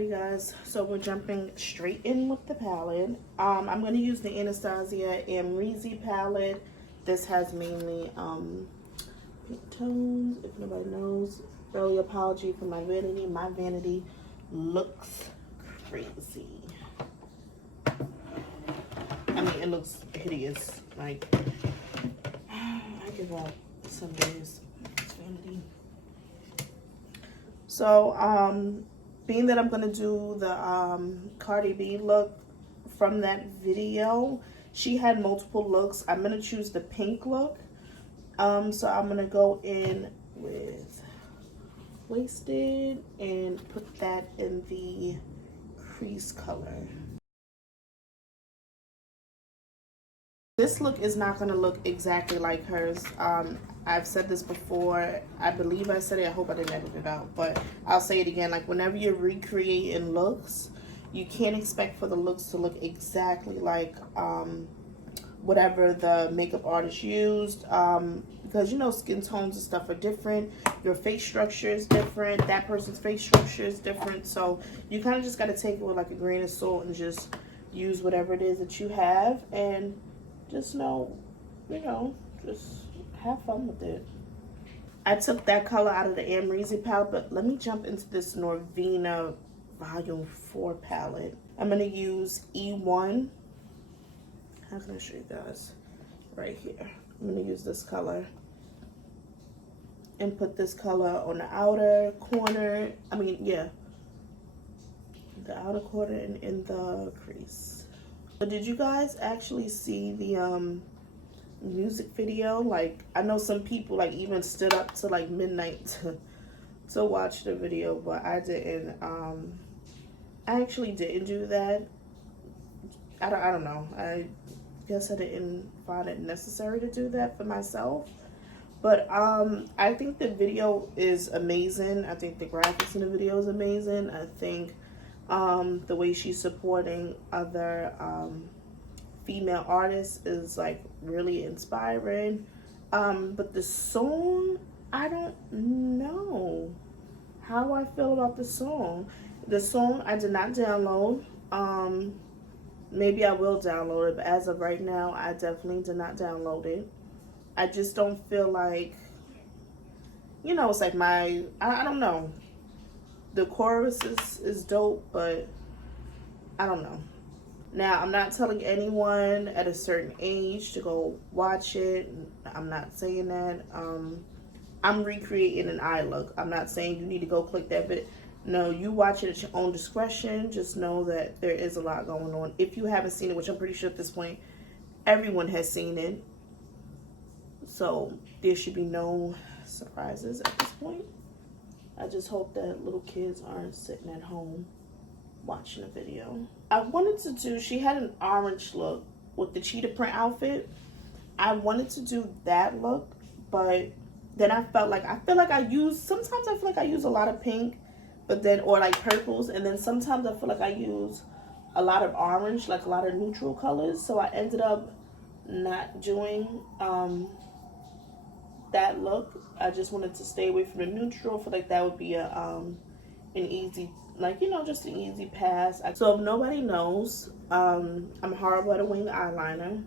Alrighty guys, so we're jumping straight in with the palette. I'm going to use the Anastasia Amrezy palette. This has mainly pink tones, if nobody knows. Early apology for my vanity. My vanity looks crazy. I mean, it looks hideous. Like, I give up some days. It's vanity. So, being that I'm going to do the Cardi B look from that video, she had multiple looks. I'm going to choose the pink look. So I'm going to go in with Wasted and put that in the crease color. This look is not going to look exactly like hers. I've said this before. I believe I said it. I hope I didn't edit it out. But I'll say it again. Like, whenever you're recreating looks, you can't expect for the looks to look exactly like whatever the makeup artist used. Because, you know, skin tones and stuff are different. Your face structure is different. That person's face structure is different. So you kind of just got to take it with like a grain of salt and just use whatever it is that you have. And just know, you know, just have fun with it. I took that color out of the Amrezy palette, but let me jump into this Norvina Volume 4 palette. I'm going to use E1. How can I show you guys? Right here. I'm going to use this color and put this color on the outer corner. I mean, yeah, the outer corner and in the crease. But did you guys actually see the music video? Like, I know some people like even stood up to like midnight to watch the video, but I didn't. I actually didn't do that. I don't know. I guess I didn't find it necessary to do that for myself. But I think the video is amazing. I think the graphics in the video is amazing. I think the way she's supporting other female artists is like really inspiring. But the song, I don't know how I feel about the song. The song I did not download. Maybe I will download it, but as of right now, I definitely did not download it. I just don't feel like, you know, it's like I don't know. The chorus is dope, but I don't know. Now, I'm not telling anyone at a certain age to go watch it. I'm not saying that. I'm recreating an eye look. I'm not saying you need to go click that bit. No, you watch it at your own discretion. Just know that there is a lot going on. If you haven't seen it, which I'm pretty sure at this point everyone has seen it, so there should be no surprises at this point. I just hope that little kids aren't sitting at home watching a video. I wanted to do, she had an orange look with the cheetah print outfit. I wanted to do that look, but then I feel like I use a lot of pink, but then, or like purples, and then sometimes I feel like I use a lot of orange, like a lot of neutral colors. So I ended up not doing that look. I just wanted to stay away from the neutral. I feel like that would be an easy, like, you know, just an easy pass. So if nobody knows, I'm horrible at a wing eyeliner,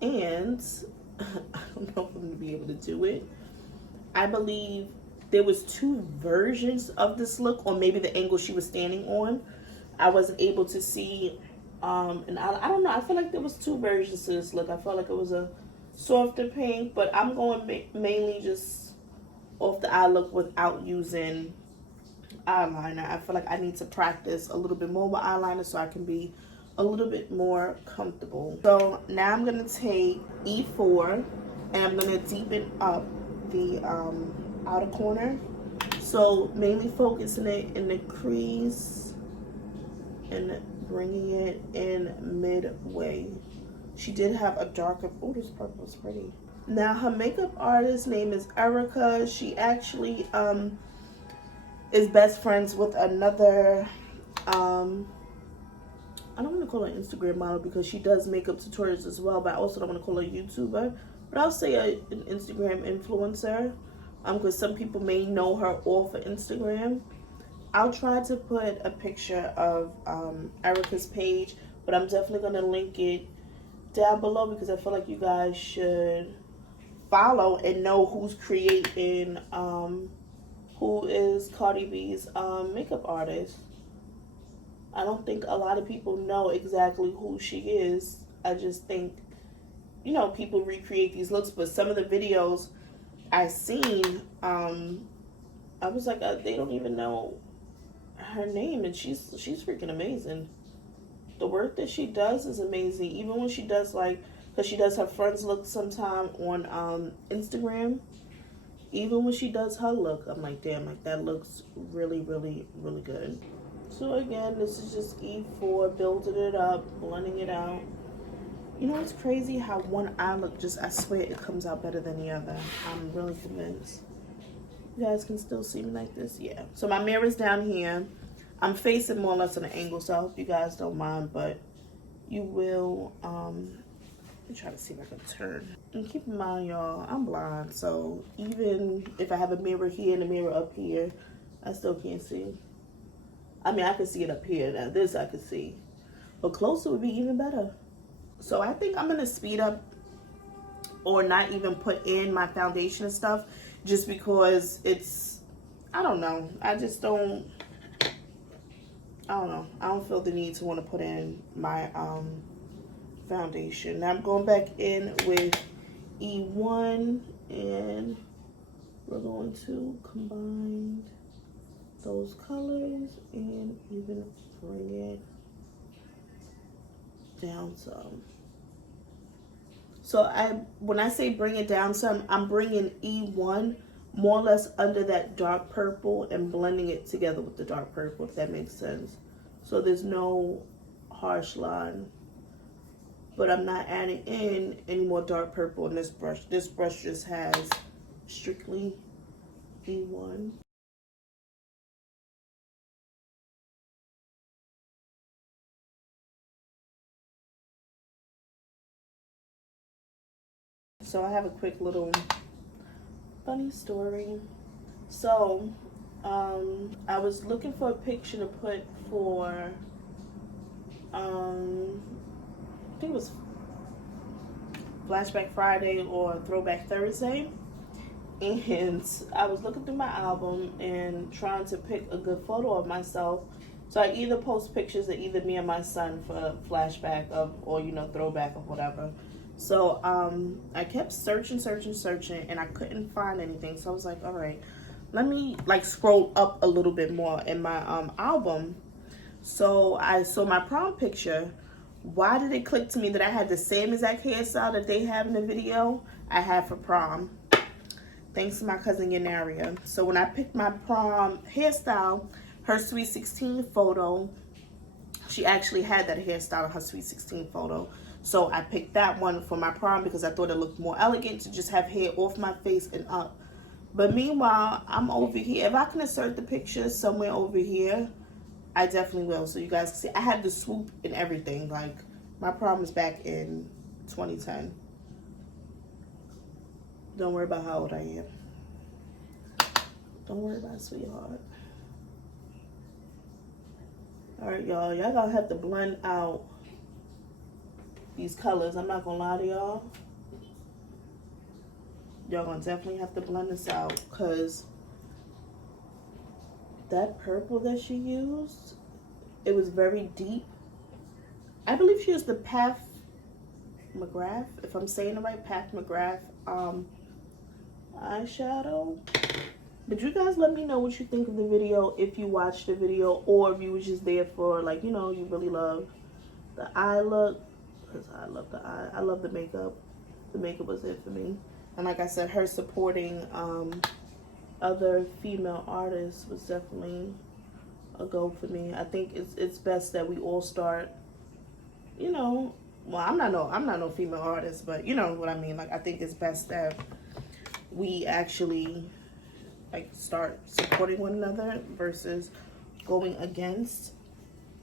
and I don't know if I'm gonna be able to do it. I believe there was 2 versions of this look, or maybe the angle she was standing on, I wasn't able to see. And I don't know. I feel like there was 2 versions to this look. I felt like it was a softer pink, but I'm going mainly just off the eye look without using eyeliner. I feel like I need to practice a little bit more with eyeliner so I can be a little bit more comfortable. So now I'm going to take E4 and I'm going to deepen up the outer corner. So mainly focusing it in the crease and bringing it in midway. She did have a darker, oh, this purple is pretty. Now her makeup artist name is Erica. She actually is best friends with another, I don't want to call her Instagram model because she does makeup tutorials as well, but I also don't want to call her YouTuber, but I'll say an Instagram influencer, because some people may know her off of Instagram. I'll try to put a picture of Erica's page, but I'm definitely going to link it down below because I feel like you guys should follow and know who's creating, who is Cardi B's makeup artist. I don't think a lot of people know exactly who she is. I just think, you know, people recreate these looks, but some of the videos I seen, I was like, they don't even know her name, and she's freaking amazing. The work that she does is amazing. Even when she does, like, because she does her friends look sometime on Instagram. Even when she does her look, I'm like, damn, like that looks really, really, really good. So again, this is just E4, building it up, blending it out. You know, it's crazy how one eye look just, I swear it comes out better than the other. I'm really convinced. You guys can still see me like this? Yeah. So my mirror's down here. I'm facing more or less on an angle, so I hope you guys don't mind, but you will, let me try to see if I can turn. And keep in mind, y'all, I'm blind, so even if I have a mirror here and a mirror up here, I still can't see. I mean, I can see it up here. Now, this I could see. But closer would be even better. So I think I'm going to speed up or not even put in my foundation and stuff just because it's, I don't know. I just don't, I don't know. I don't feel the need to want to put in my foundation. Now I'm going back in with E1 and we're going to combine those colors and even bring it down some. So when I say bring it down some, I'm bringing E1 more or less under that dark purple and blending it together with the dark purple, if that makes sense. So there's no harsh line, but I'm not adding in any more dark purple in this brush. This brush just has strictly E1. So I have a quick little funny story. So I was looking for a picture to put for I think it was Flashback Friday or Throwback Thursday, and I was looking through my album and trying to pick a good photo of myself. So I either post pictures of either me and my son for flashback of, or you know, throwback or whatever. So I kept searching, and I couldn't find anything. So I was like, all right, let me like scroll up a little bit more in my album. So I saw my prom picture. Why did it click to me that I had the same exact hairstyle that they have in the video I had for prom? Thanks to my cousin Yanaria. So when I picked my prom hairstyle, her Sweet 16 photo, she actually had that hairstyle in her Sweet 16 photo. So I picked that one for my prom because I thought it looked more elegant to just have hair off my face and up. But meanwhile, I'm over here. If I can insert the picture somewhere over here, I definitely will. So you guys can see, I had the swoop and everything. Like, my prom was back in 2010. Don't worry about how old I am. Don't worry about it, sweetheart. Alright, y'all. Y'all gonna have to blend out these colors. I'm not gonna lie to y'all. Y'all gonna definitely have to blend this out because that purple that she used, it was very deep. I believe she used the Path McGrath, if I'm saying it right, Path McGrath eyeshadow. But you guys let me know what you think of the video, if you watched the video or if you was just there for, like, you know, you really love the eye look. Because I love the eye. I love the makeup. The makeup was it for me. And like I said, her supporting other female artists was definitely a go for me. I think it's best that we all start, you know, well, I'm not no female artist, but you know what I mean. Like, I think it's best that we actually like start supporting one another versus going against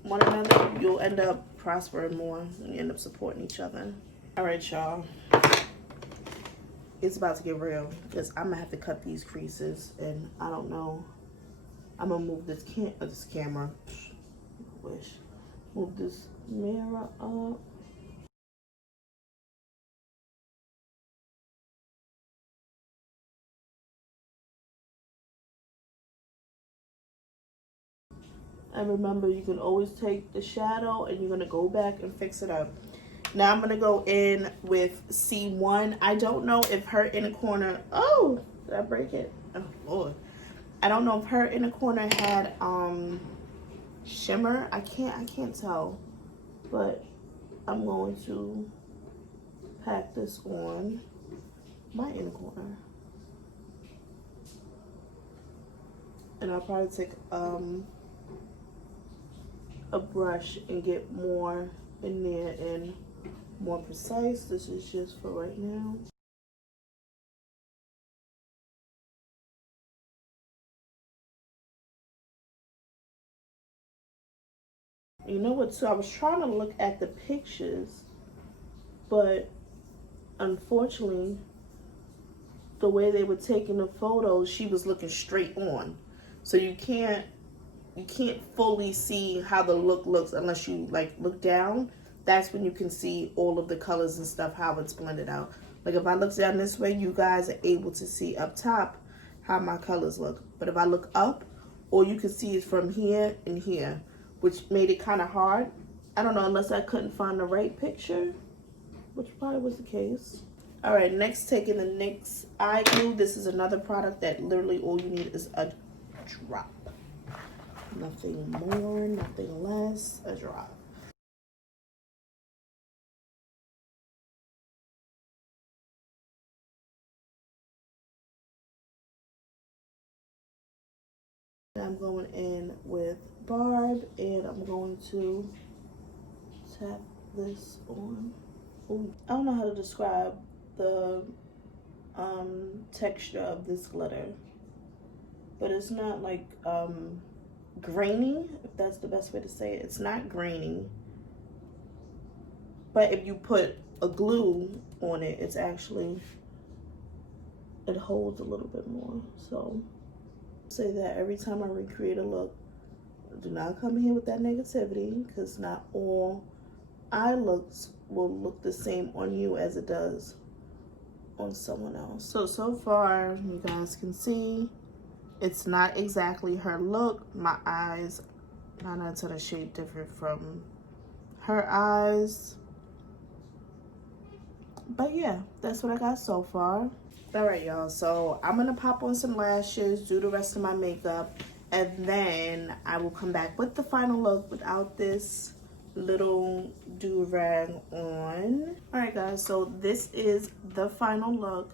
one another. You'll end up prospering more and you end up supporting each other. All right, y'all. It's about to get real because I'm gonna have to cut these creases, and I don't know I'm gonna move this camera. Wish. Move this mirror up. And remember, you can always take the shadow and you're gonna go back and fix it up. Now I'm gonna go in with C1. I don't know if her inner corner, oh, did I break it? Oh Lord. I don't know if her inner corner had shimmer. I can't tell. But I'm going to pack this on my inner corner. And I'll probably take a brush and get more in there and more precise. This is just for right now. You know what, so I was trying to look at the pictures, but unfortunately the way they were taking the photos, she was looking straight on, so you can't fully see how the look looks unless you like look down. That's when you can see all of the colors and stuff, how it's blended out. Like if I look down this way, you guys are able to see up top how my colors look, but if I look up, all you can see is from here and here, which made it kind of hard. I don't know, unless I couldn't find the right picture, which probably was the case. All right, next, taking the NYX eye glue. This is another product that literally all you need is a drop. Nothing more, nothing less, a drop. I'm going in with Barb, and I'm going to tap this on. Ooh. I don't know how to describe the texture of this glitter, but it's not like grainy, if that's the best way to say it. It's not grainy, but if you put a glue on it, it's actually, it holds a little bit more. So say that every time I recreate a look, do not come here with that negativity, because not all eye looks will look the same on you as it does on someone else. So far you guys can see it's not exactly her look. My eyes 9 out of 10 a shade different from her eyes, but yeah, that's what I got so far. All right, y'all, so I'm gonna pop on some lashes, do the rest of my makeup, and then I will come back with the final look without this little do-rag on. All right, guys, so this is the final look.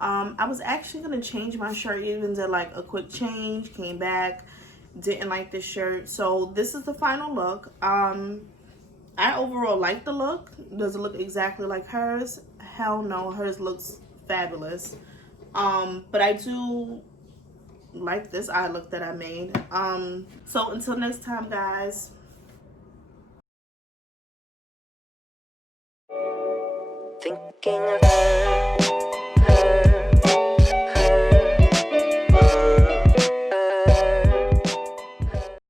I was actually gonna change my shirt, even did like a quick change, came back, didn't like this shirt. So this is the final look. I overall like the look. Does it look exactly like hers? Hell no, hers looks fabulous. But I do like this eye look that I made. So until next time, guys. Thinking of her.